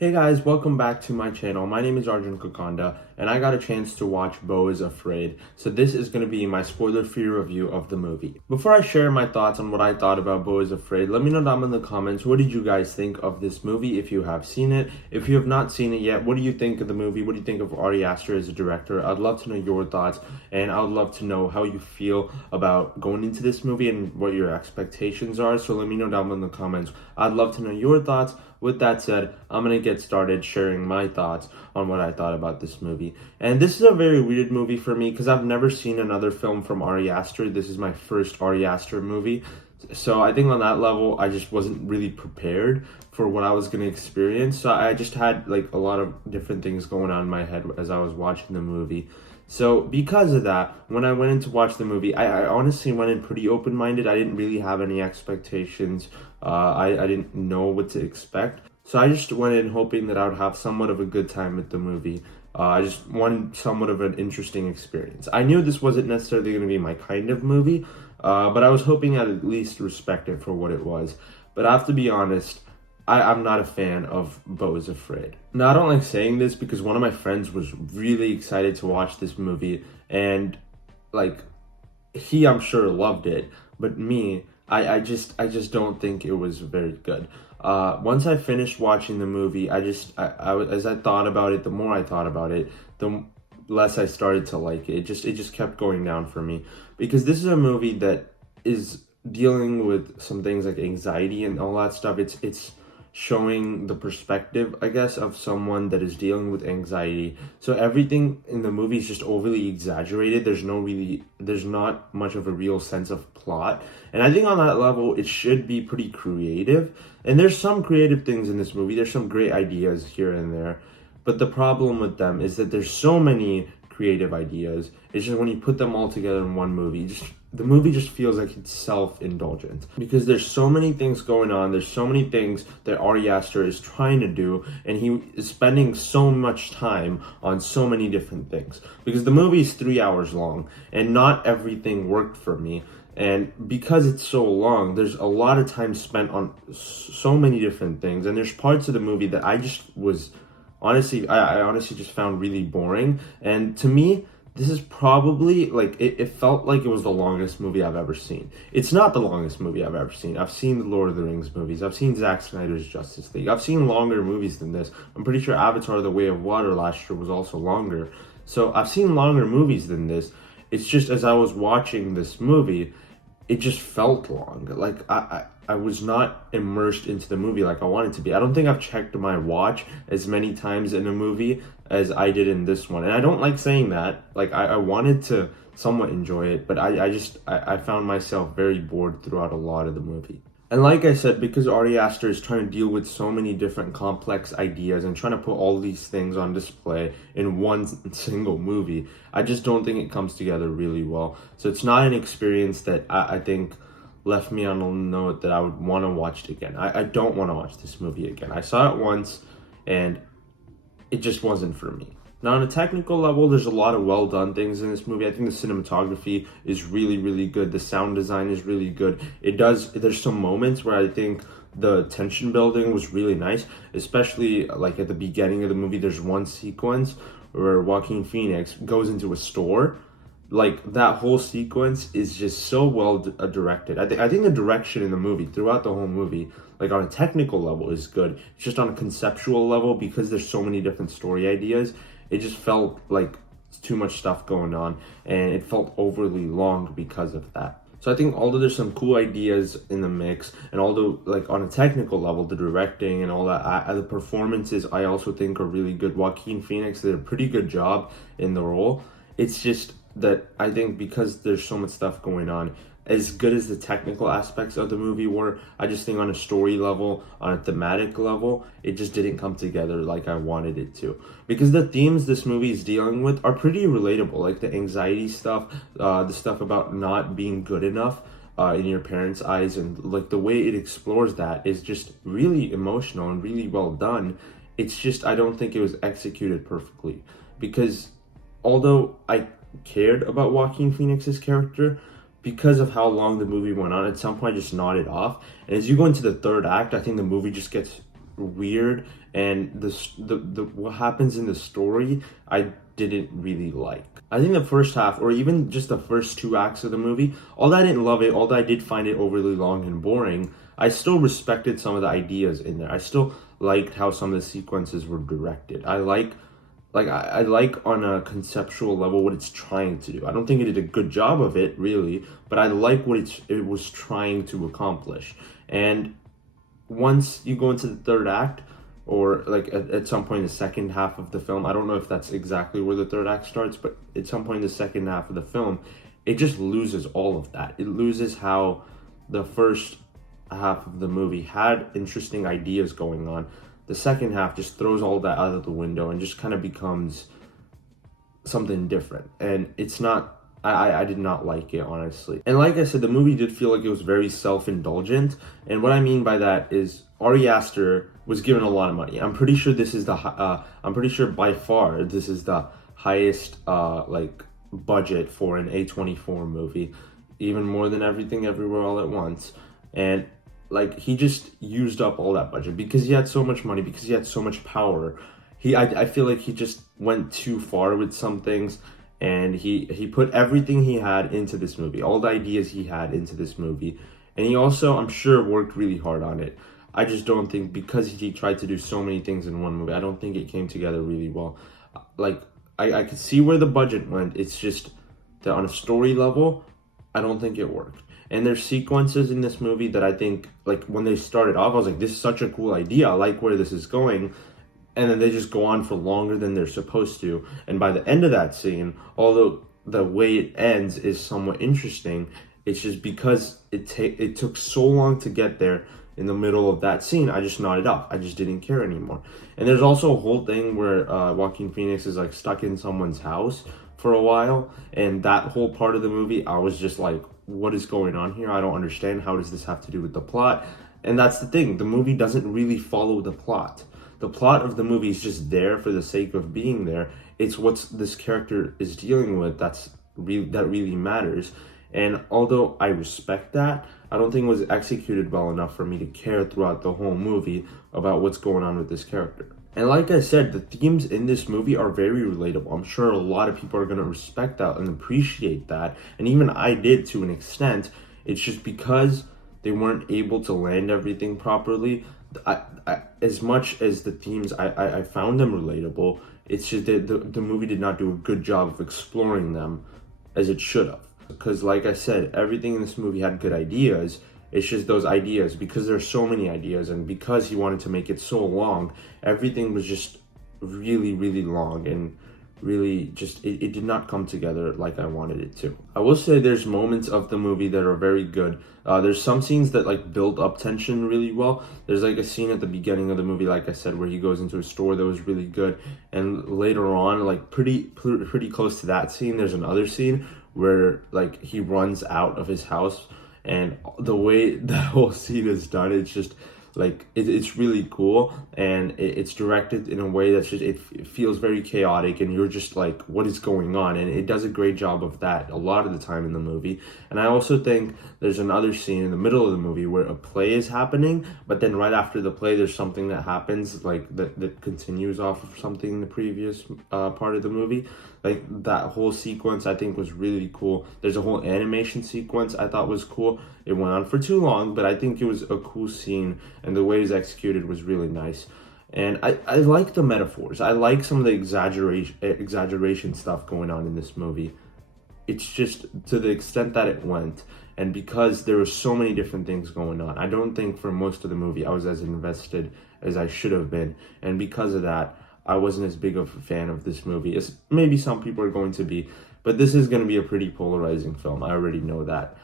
Hey guys, welcome back to my channel. My name is Arjun Kokanda, and I got a chance to watch Beau is Afraid. So this is going to be my spoiler-free review of the movie. Before I share my thoughts on what I thought about Beau is Afraid, let me know down in the comments, what did you guys think of this movie if you have seen it? If you have not seen it yet, what do you think of the movie? What do you think of Ari Aster as a director? I'd love to know your thoughts, and I'd love to know how you feel about going into this movie and what your expectations are. So let me know down in the comments. I'd love to know your thoughts. With that said, I'm going to get started sharing my thoughts on what I thought about this movie. And this is a very weird movie for me because I've never seen another film from Ari Aster. This is my first Ari Aster movie. So I think on that level, I just wasn't really prepared for what I was going to experience. So I just had like a lot of different things going on in my head as I was watching the movie. So because of that, when I went in to watch the movie, I honestly went in pretty open-minded. I didn't really have any expectations. I didn't know what to expect. So I just went in hoping that I would have somewhat of a good time with the movie. I just wanted somewhat of an interesting experience. I knew this wasn't necessarily going to be my kind of movie, but I was hoping I'd at least respect it for what it was. But I have to be honest, I'm not a fan of Beau is Afraid. Now, I don't like saying this because one of my friends was really excited to watch this movie, and like I'm sure loved it, but me, I just don't think it was very good. Once I finished watching the movie, as I thought about it, the more I thought about it, the less I started to like it. It just kept going down for me because this is a movie that is dealing with some things like anxiety and all that stuff. It's showing the perspective, I guess, of someone that is dealing with anxiety. So everything in the movie is just overly exaggerated. There's not much of a real sense of plot. And I think on that level, it should be pretty creative. And there's some creative things in this movie. There's some great ideas here and there. But the problem with them is that there's so many creative ideas. It's just when you put them all together in one movie, the movie just feels like it's self-indulgent because there's so many things going on. There's so many things that Ari Aster is trying to do, and he is spending so much time on so many different things because the movie is 3 hours long and not everything worked for me. And because it's so long, there's a lot of time spent on so many different things, and there's parts of the movie that I honestly just found really boring. And to me, this is probably like it felt like it was the longest movie I've ever seen. It's not the longest movie I've ever seen. I've seen the Lord of the Rings movies. I've seen Zack Snyder's Justice League. I've seen longer movies than this. I'm pretty sure Avatar: The Way of Water last year was also longer. So I've seen longer movies than this. It's just as I was watching this movie, it just felt long. Like I was not immersed into the movie like I wanted to be. I don't think I've checked my watch as many times in a movie as I did in this one. And I don't like saying that. Like I wanted to somewhat enjoy it, but I found myself very bored throughout a lot of the movie. And like I said, because Ari Aster is trying to deal with so many different complex ideas and trying to put all these things on display in one single movie, I just don't think it comes together really well. So it's not an experience that I think left me on a note that I would want to watch it again. I don't want to watch this movie again. I saw it once and it just wasn't for me. Now, on a technical level, there's a lot of well done things in this movie. I think the cinematography is really, really good. The sound design is really good. There's some moments where I think the tension building was really nice, especially like at the beginning of the movie. There's one sequence where Joaquin Phoenix goes into a store. Like that whole sequence is just so well directed. I think the direction in the movie throughout the whole movie, like on a technical level, is good. It's just on a conceptual level, because there's so many different story ideas, it just felt like too much stuff going on, and it felt overly long because of that. So I think although there's some cool ideas in the mix, and although like on a technical level, the directing and all that, the performances I also think are really good. Joaquin Phoenix did a pretty good job in the role. It's just that I think because there's so much stuff going on, as good as the technical aspects of the movie were, I just think on a story level, on a thematic level, it just didn't come together like I wanted it to. Because the themes this movie is dealing with are pretty relatable, like the anxiety stuff, the stuff about not being good enough in your parents' eyes, and like the way it explores that is just really emotional and really well done. It's just, I don't think it was executed perfectly, because although I cared about Joaquin Phoenix's character, because of how long the movie went on, at some point I just nodded off. And as you go into the third act, I think the movie just gets weird, and the what happens in the story I didn't really like. I think the first half, or even just the first two acts of the movie, although I didn't love it, although I did find it overly long and boring, I still respected some of the ideas in there. I still liked how some of the sequences were directed. I like on a conceptual level what it's trying to do. I don't think it did a good job of it really, but I like what it was trying to accomplish. And once you go into the third act, or like at some point in the second half of the film, I don't know if that's exactly where the third act starts, but at some point in the second half of the film, it just loses all of that. It loses how the first half of the movie had interesting ideas going on. The second half just throws all that out of the window and just kind of becomes something different. And it's not, I did not like it, honestly. And like I said, the movie did feel like it was very self-indulgent. And what I mean by that is Ari Aster was given a lot of money. I'm pretty sure this is I'm pretty sure by far this is the highest like budget for an A24 movie, even more than Everything Everywhere All at Once. And like he just used up all that budget because he had so much money, because he had so much power. I feel like he just went too far with some things, and he put everything he had into this movie, all the ideas he had into this movie. And he also, I'm sure, worked really hard on it. I just don't think, because he tried to do so many things in one movie, I don't think it came together really well. Like, I could see where the budget went. It's just that on a story level, I don't think it worked. And there's sequences in this movie that I think, like, when they started off, I was like, this is such a cool idea. I like where this is going. And then they just go on for longer than they're supposed to. And by the end of that scene, although the way it ends is somewhat interesting, it's just because it took so long to get there. In the middle of that scene, I just nodded off. I just didn't care anymore. And there's also a whole thing where Joaquin Phoenix is like stuck in someone's house for a while. And that whole part of the movie, I was just like, what is going on here? I don't understand. How does this have to do with the plot? And that's the thing. The movie doesn't really follow the plot. The plot of the movie is just there for the sake of being there. It's what this character is dealing with that really matters. And although I respect that, I don't think it was executed well enough for me to care throughout the whole movie about what's going on with this character. And like I said, the themes in this movie are very relatable. I'm sure a lot of people are going to respect that and appreciate that. And even I did to an extent. It's just because they weren't able to land everything properly. As much as the themes, I found them relatable, it's just that the movie did not do a good job of exploring them as it should have. Because like I said, everything in this movie had good ideas. It's just those ideas, because there's so many ideas, and because he wanted to make it so long, everything was just really, really long, and really just, it did not come together like I wanted it to. I will say there's moments of the movie that are very good. There's some scenes that like build up tension really well. There's like a scene at the beginning of the movie, like I said, where he goes into a store that was really good. And later on, like pretty close to that scene, there's another scene where like he runs out of his house, and the way that whole scene is done, it's just like it's really cool, and it's directed in a way that's just it feels very chaotic, and you're just like, what is going on? And it does a great job of that a lot of the time in the movie. And I also think there's another scene in the middle of the movie where a play is happening, but then right after the play there's something that happens like that continues off of something in the previous part of the movie. Like that whole sequence I think was really cool. There's a whole animation sequence I thought was cool. It went on for too long, but I think it was a cool scene, and the way it was executed was really nice. And I like the metaphors. I like some of the exaggeration stuff going on in this movie. It's just to the extent that it went, and because there were so many different things going on, I don't think for most of the movie I was as invested as I should have been. And because of that, I wasn't as big of a fan of this movie as maybe some people are going to be. But this is going to be a pretty polarizing film. I already know that.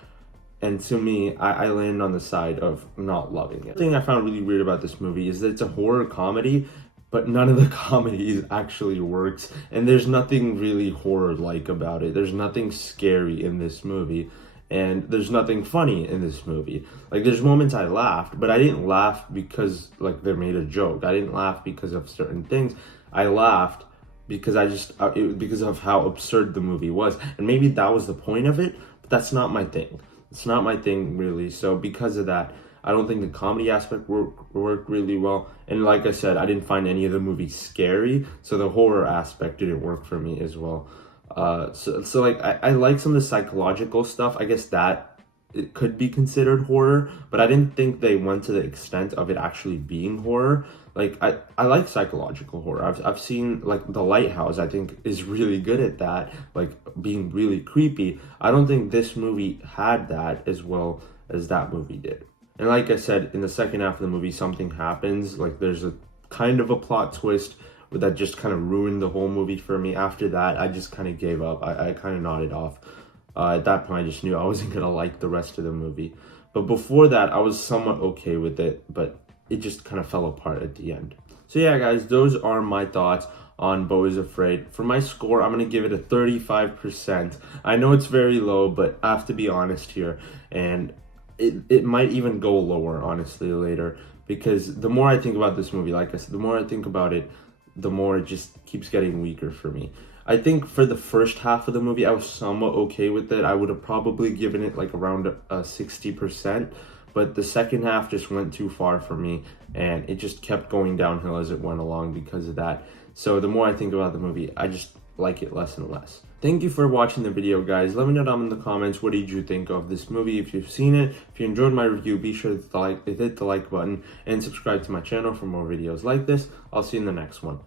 And to me, I land on the side of not loving it. The thing I found really weird about this movie is that it's a horror comedy, but none of the comedies actually works. And there's nothing really horror-like about it. There's nothing scary in this movie. And there's nothing funny in this movie. Like, there's moments I laughed, but I didn't laugh because, like, they made a joke. I didn't laugh because of certain things. I laughed because because of how absurd the movie was. And maybe that was the point of it, but that's not my thing. It's not my thing, really. So because of that, I don't think the comedy aspect worked really well. And like I said, I didn't find any of the movie scary, so the horror aspect didn't work for me as well. So like I like some of the psychological stuff. I guess that it could be considered horror, but I didn't think they went to the extent of it actually being horror. Like I like psychological horror. I've seen like The Lighthouse, I think is really good at that, like being really creepy. I don't think this movie had that as well as that movie did. And like I said, in the second half of the movie, something happens. Like there's a kind of a plot twist that just kind of ruined the whole movie for me. After that, I just kind of gave up. I kind of nodded off. At that point, I just knew I wasn't gonna like the rest of the movie. But before that, I was somewhat okay with it, but it just kind of fell apart at the end. So yeah, guys, those are my thoughts on Beau is Afraid. For my score, I'm gonna give it a 35%. I know it's very low, but I have to be honest here, and it might even go lower, honestly, later, because the more I think about this movie, like I said, the more I think about it, the more it just keeps getting weaker for me. I think for the first half of the movie, I was somewhat okay with it. I would have probably given it like around a 60%, but the second half just went too far for me, and it just kept going downhill as it went along because of that. So the more I think about the movie, I just like it less and less. Thank you for watching the video, guys. Let me know down in the comments, what did you think of this movie? If you've seen it, if you enjoyed my review, be sure to hit the like button and subscribe to my channel for more videos like this. I'll see you in the next one.